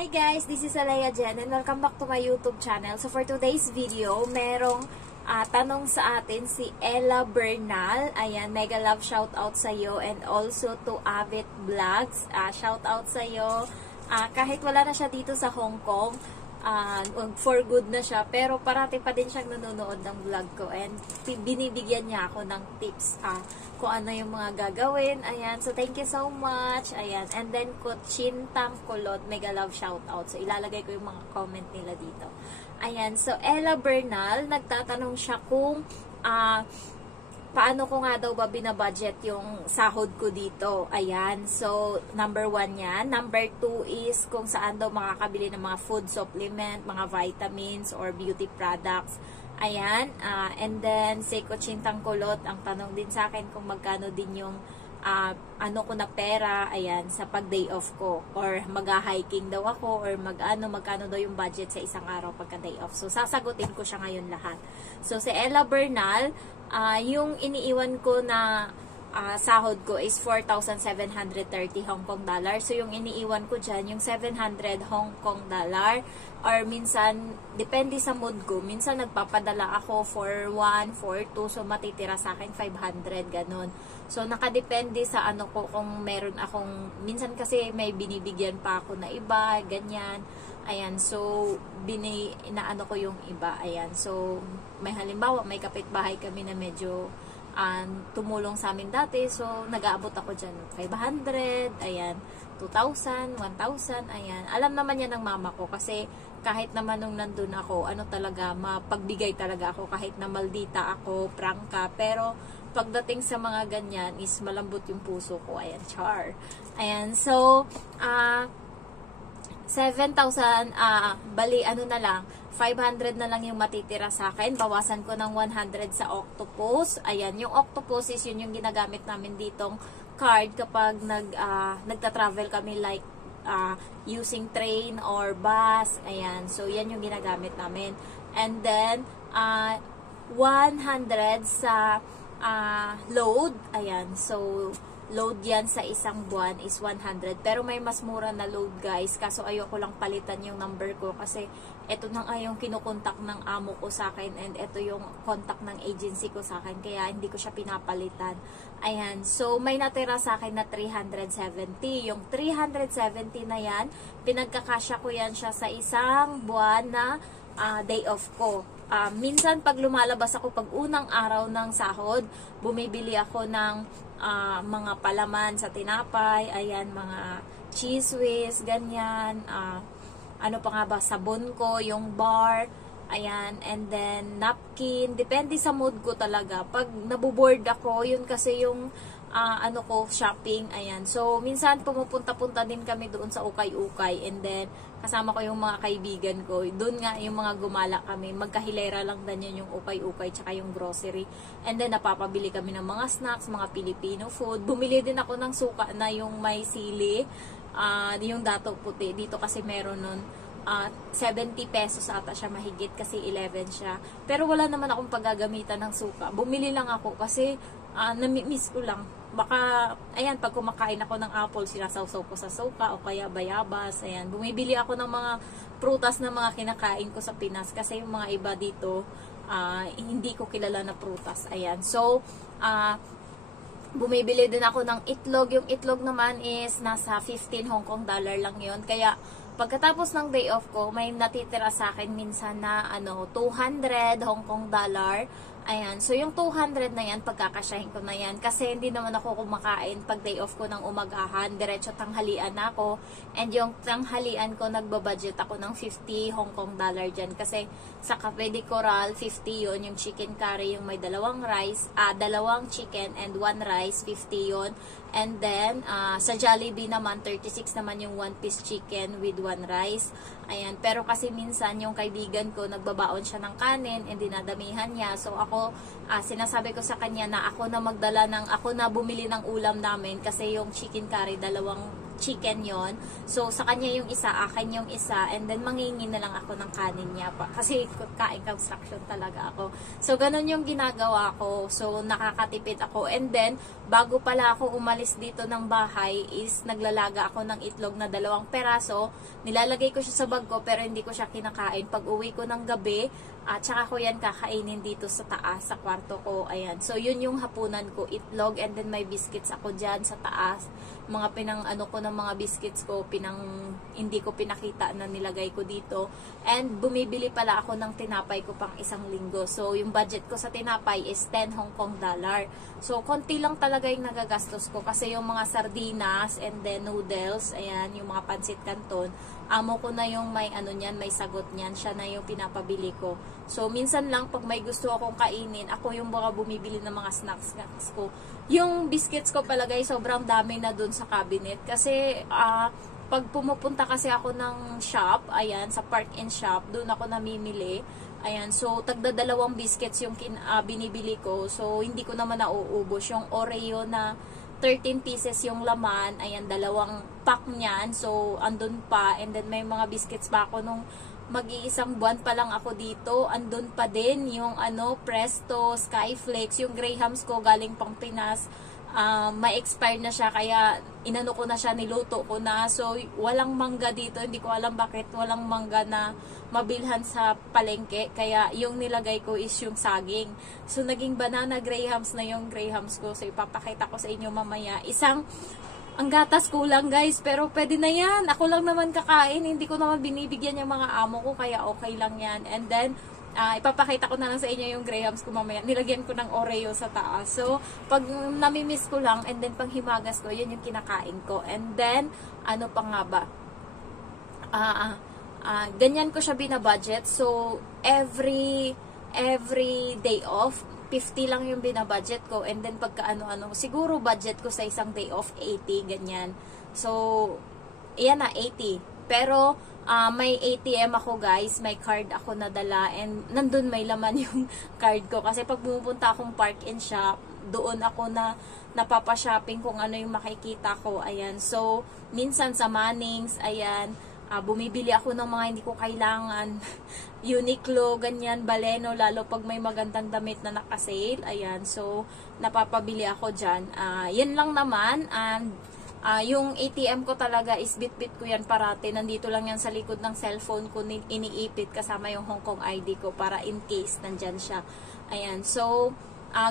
Hi guys, this is Alea Jen and welcome back to my YouTube channel. So for today's video, merong tanong sa atin si Ella Bernal. Ayan, mega love shout out sa iyo and also to Avit Vlogs. Shout out sa iyo. Kahit wala na siya dito sa Hong Kong, for good na siya, pero parati pa din siyang nanonood ng vlog ko and binibigyan niya ako ng tips kung ano yung mga gagawin. Ayan, so thank you so much. Ayan, and then Kuchintang Kulot, mega love shout out. So ilalagay ko yung mga comment nila dito. Ayan, so Ella Bernal, nagtatanong siya kung paano ko nga daw ba binabudget yung sahod ko dito. Ayan. So, number 1 yan. Number 2 is kung saan daw makakabili ng mga food supplement, mga vitamins, or beauty products. Ayan. And then, si Kuchintang Kulot, ang tanong din sa akin kung magkano din yung ano ko na pera, ayan, sa pag day off ko. Or mag-hiking daw ako, or magkano daw yung budget sa isang araw pagka day off. So, sasagutin ko siya ngayon lahat. So, si Ella Bernal, yung iniiwan ko na sahod ko is 4,730 Hong Kong dollar. So, yung iniiwan ko dyan, yung 700 Hong Kong dollar. Or minsan, depende sa mood ko. Minsan, nagpapadala ako for 1, for 2. So, matitira sa akin 500, ganun. So, nakadepende sa ano ko, kung meron akong, minsan kasi may binibigyan pa ako na iba, ganyan. Ayan, so, inaano ko yung iba. Ayan, so, may halimbawa, may kapitbahay kami na medyo tumulong sa amin dati. So, nag-aabot ako dyan 500, ayan, 2,000, 1,000, ayan. Alam naman yan ng mama ko kasi kahit naman nung nandun ako, ano talaga, mapagbigay talaga ako kahit na maldita ako, prangka. Pero, pagdating sa mga ganyan is malambot yung puso ko. Ayan, char. Ayan, so, 7,000, bali, ano na lang, 500 na lang yung matitira sa akin. Bawasan ko ng 100 sa Octopus. Ayan, yung Octopus is yun yung ginagamit namin ditong card kapag nagta-travel kami like using train or bus. Ayan, so yan yung ginagamit namin. And then, 100 sa load. Ayan, so load yan sa isang buwan is 100. Pero may mas mura na load guys. Kaso ayoko lang palitan yung number ko kasi ito nang yung kinukontak ng amo ko sa akin and ito yung contact ng agency ko sa akin. Kaya hindi ko siya pinapalitan. Ayan. So may natira sa akin na 370. Yung 370 na yan, pinagkakasya ko yan siya sa isang buwan na day off ko. Minsan pag lumalabas ako pag unang araw ng sahod, bumibili ako ng mga palaman sa tinapay, ayan, mga cheese whiz, ganyan, ano pa nga ba, sabon ko, yung bar, ayan, and then napkin, depende sa mood ko talaga. Pag nabuboard ako, yun kasi yung ano ko, shopping, ayan. So, minsan pumupunta-punta din kami doon sa ukay-ukay, and then kasama ko yung mga kaibigan ko. Doon nga yung mga gumala kami. Magkahilera lang din yun yung ukay-ukay tsaka yung grocery. And then napapabili kami ng mga snacks, mga Filipino food. Bumili din ako ng suka na yung may sili, yung dato puti. Dito kasi meron nun 70 pesos ata siya mahigit kasi 11 siya. Pero wala naman akong paggagamitan ng suka. Bumili lang ako kasi nami-miss ko lang. Baka, ayan, pag kumakain ako ng apple, sinasawsaw ko sa suka o kaya bayabas. Ayan, bumibili ako ng mga prutas na mga kinakain ko sa Pinas kasi yung mga iba dito, hindi ko kilala na prutas. Ayan, so, bumibili din ako ng itlog. Yung itlog naman is nasa 15 Hong Kong dollar lang yon. Kaya, pagkatapos ng day off ko, may natitira sa akin minsan na 200 Hong Kong dollar. Ayan, so yung 200 na yan, pagkakasyahin ko na yan. Kasi hindi naman ako kumakain pag day off ko ng umagahan. Diretso tanghalian na ako. And yung tanghalian ko, nagbabudget ako ng 50 Hong Kong dollar dyan. Kasi sa Cafe de Coral, 50 yon. Yung chicken curry, yung may dalawang rice, dalawang chicken and 1 rice, 50 yon. And then, sa Jollibee naman, 36 naman yung 1 piece chicken with 1 rice. Ayan, pero kasi minsan yung kaibigan ko, nagbabaon siya ng kanin and dinadamihan niya. So ako, sinasabi ko sa kanya na ako na bumili ng ulam namin kasi yung chicken curry, dalawang chicken yon. So, sa kanya yung isa, akin yung isa, and then mangingi na lang ako ng kanin niya pa. Kasi kain construction talaga ako. So, ganun yung ginagawa ko. So, nakakatipid ako. And then, bago pala ako umalis dito ng bahay, is naglalaga ako ng itlog na 2 peraso. Nilalagay ko siya sa bag ko, pero hindi ko siya kinakain. Pag uwi ko ng gabi, at saka ko yan kakainin dito sa taas, sa kwarto ko. Ayan. So, yun yung hapunan ko, itlog, and then may biscuits ako dyan sa taas. Mga ko ng mga biscuits ko, hindi ko pinakita na nilagay ko dito. And, bumibili pala ako ng tinapay ko pang 1 linggo. So, yung budget ko sa tinapay is 10 Hong Kong dollar. So, konti lang talaga yung nagagastos ko. Kasi yung mga sardinas, and then noodles, ayan, yung mga pancit canton, amo ko na yung may may sagot niyan. Siya na yung pinapabili ko. So, minsan lang, pag may gusto akong kainin, ako yung mga bumibili ng mga snacks ko. Yung biscuits ko pala guys, sobrang dami na dun sa cabinet. Kasi, pag pumupunta kasi ako ng shop, ayan, sa Park and Shop, dun ako namimili. Ayan, so, tagda 2 biscuits yung binibili ko. So, hindi ko naman nauubos. Yung Oreo na 13 pieces yung laman, ayan, 2 pack niyan, so, andun pa, and then may mga biscuits pa ako nung mag-iisang buwan pa lang ako dito, andun pa din yung Presto, Skyflakes, yung Grahams ko galing pang Pinas, ma-expire na siya, kaya inano ko na siya, niluto ko na. So, walang mangga dito, hindi ko alam bakit walang mangga na mabilhan sa palengke, kaya yung nilagay ko is yung saging. So, naging banana Grahams na yung Grahams ko. So, ipapakita ko sa inyo mamaya. Ang gatas kulang guys, pero pwede na yan. Ako lang naman kakain, hindi ko naman binibigyan yung mga amo ko, kaya okay lang yan. And then, ipapakita ko na lang sa inyo yung Grahams ko mamaya. Nilagyan ko ng Oreo sa taas. So, pag namimiss ko lang, and then pang himagas ko, yun yung kinakain ko. And then, ano pa nga ba? Ganyan ko siya binabudget. So, every day off, 50 lang yung binabudget ko. And then, pagka siguro budget ko sa isang day off, 80, ganyan. So, iyan na, 80. Pero, may ATM ako guys, may card ako nadala, and nandun may laman yung card ko. Kasi pag pumupunta akong Park and Shop, doon ako napapa-shopping kung ano yung makikita ko. Ayan. So, minsan sa Mannings, ayan, bumibili ako ng mga hindi ko kailangan. Uniqlo, ganyan, Baleno, lalo pag may magandang damit na naka-sale. Ayan, so, napapabili ako dyan. Yan lang naman. And, yung ATM ko talaga is bit-bit ko yan parati. Nandito lang yan sa likod ng cellphone ko, iniipit kasama yung Hong Kong ID ko para in case nandyan siya. Ayan, so,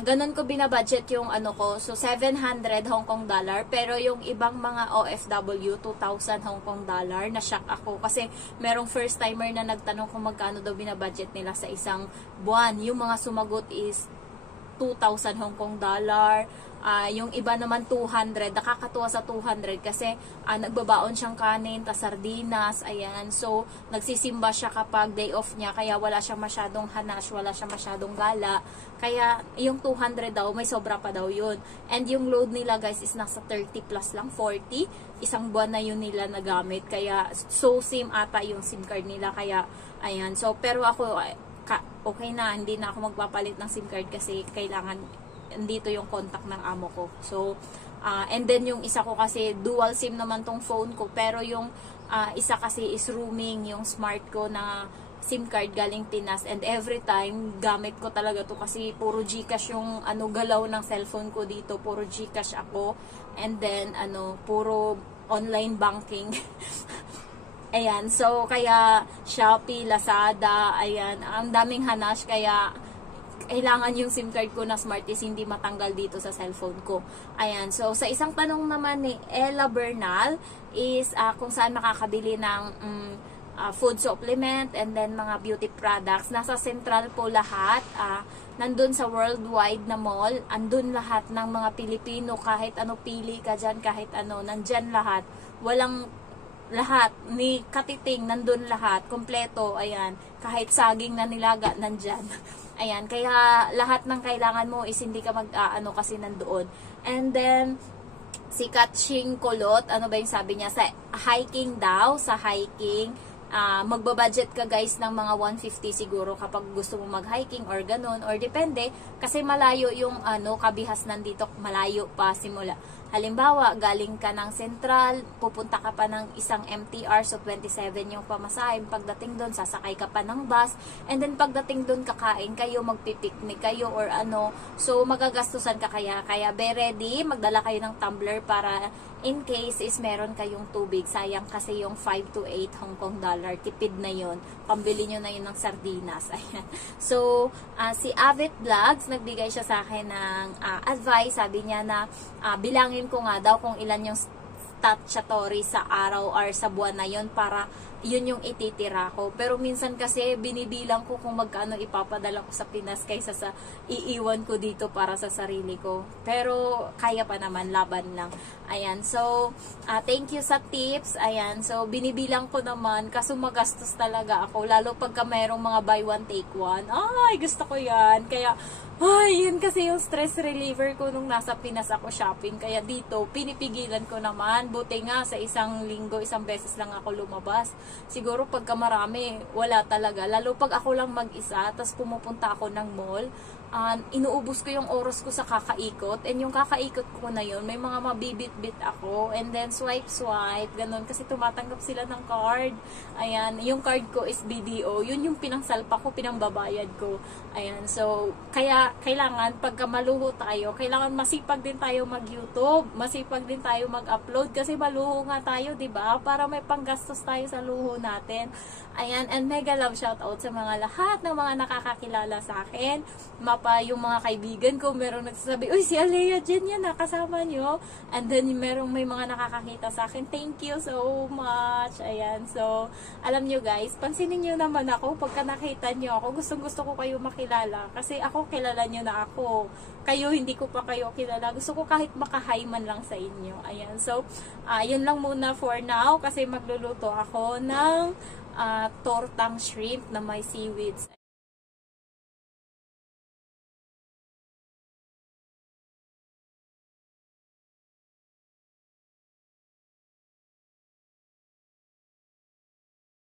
ganun ko binabudget yung ko. So, 700 Hong Kong dollar. Pero yung ibang mga OFW, 2,000 Hong Kong dollar. Na-shock ako. Kasi merong first timer na nagtanong kung magkano daw binabudget nila sa isang buwan. Yung mga sumagot is 2,000 Hong Kong dollar. Yung iba naman 200, nakakatuwa sa 200 kasi nagbabaon siyang kanin, sardinas, ayan. So, nagsisimba siya kapag day off niya, kaya wala siyang masyadong hanash, wala siyang masyadong gala. Kaya, yung 200 daw, may sobra pa daw yun. And yung load nila guys is nasa 30 plus lang, 40. Isang buwan na yun nila nagamit. Kaya, so SIM ata yung SIM card nila. Kaya, ayan. So, pero ako, okay na, hindi na ako magpapalit ng SIM card kasi kailangan dito yung contact ng amo ko. So, and then yung isa ko kasi dual SIM naman tong phone ko, pero yung isa kasi is roaming, yung smart ko na SIM card galing Pinas, and every time gamit ko talaga to kasi puro GCash yung galaw ng cellphone ko dito, puro GCash ako, and then puro online banking. Ayan, so kaya Shopee, Lazada, ayan, ang daming hanash, kaya kailangan yung SIM card ko na smart is hindi matanggal dito sa cellphone ko. Ayan. So, sa isang tanong naman ni Ella Bernal is kung saan makakabili ng food supplement and then mga beauty products. Nasa Central po lahat. Nandun sa worldwide na mall. Andun lahat ng mga Pilipino. Kahit ano pili ka dyan, kahit ano. Nandyan lahat. Walang lahat. Ni katiting, nandun lahat. Kompleto. Ayan. Kahit saging na nilaga, nandyan. Ayan, kaya lahat ng kailangan mo is hindi ka kasi nandoon. And then, si Katching Kulot, ano ba yung sabi niya? Sa hiking daw, sa hiking, magbabudget ka guys ng mga 150 siguro kapag gusto mo mag-hiking or ganun, or depende, kasi malayo yung kabihas nandito, malayo pa Halimbawa, galing ka ng Central, pupunta ka pa ng isang MTR, so 27 yung pamasahe. Pagdating doon, sasakay ka pa ng bus, and then pagdating doon, kakain kayo, magpipiknik kayo, or ano. So, magagastusan ka kaya be ready, magdala kayo ng tumbler para in case is meron kayong tubig. Sayang kasi yung 5 to 8 Hong Kong dollar. Tipid na yon. Pambili nyo na yun ng sardinas. Ayan. So, si Avet Vlogs, nagbigay siya sa akin ng advice. Sabi niya na bilangin ko nga daw kung ilan yung statutory sa araw or sa buwan na yon para yun yung ititira ko. Pero minsan kasi binibilang ko kung magkano ipapadala ko sa Pinas kaysa sa iiwan ko dito para sa sarili ko. Pero kaya pa naman, laban lang. Ayan, so thank you sa tips. Ayan, so binibilang ko naman kasi magastos talaga ako. Lalo pagka mayroong mga buy one take one. Ay, gusto ko yan. Kaya yun kasi yung stress reliever ko nung nasa Pinas ako shopping. Kaya dito, pinipigilan ko naman. Buti nga, sa isang linggo, isang beses lang ako lumabas. Siguro pagka marami, wala talaga. Lalo pag ako lang mag-isa, tapos pumupunta ako ng mall, inuubos ko yung oras ko sa kakaikot. And yung kakaikot ko na yun, may mga mabibit-bit ako. And then swipe, ganun. Kasi tumatanggap sila ng card. Ayan, yung card ko is BDO. Yun yung pinangsalpa ko, pinangbabayad ko. Ayan, so, kaya kailangan, pagka maluho tayo, kailangan masipag din tayo mag-YouTube. Masipag din tayo mag-upload. Kasi maluho nga tayo, diba? Para may panggastos tayo sa luho natin. Ayan, and mega love shoutout sa mga lahat ng mga nakakakilala sa akin. Yung mga kaibigan ko, merong nagsasabi, uy, si Alea dyan yan, nakasama nyo. And then, may mga nakakakita sa akin. Thank you so much. Ayan, so, alam nyo guys, pansinin nyo naman ako, pagka nakita nyo ako, gustong-gusto ko kayo makilala. Kasi ako, kilala nyo na ako. Kayo, hindi ko pa kayo kilala. Gusto ko kahit makahay man lang sa inyo. Ayan, so, yun lang muna for now, kasi magluluto ako ng tortang shrimp na may seaweeds.